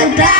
никогда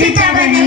quítame mi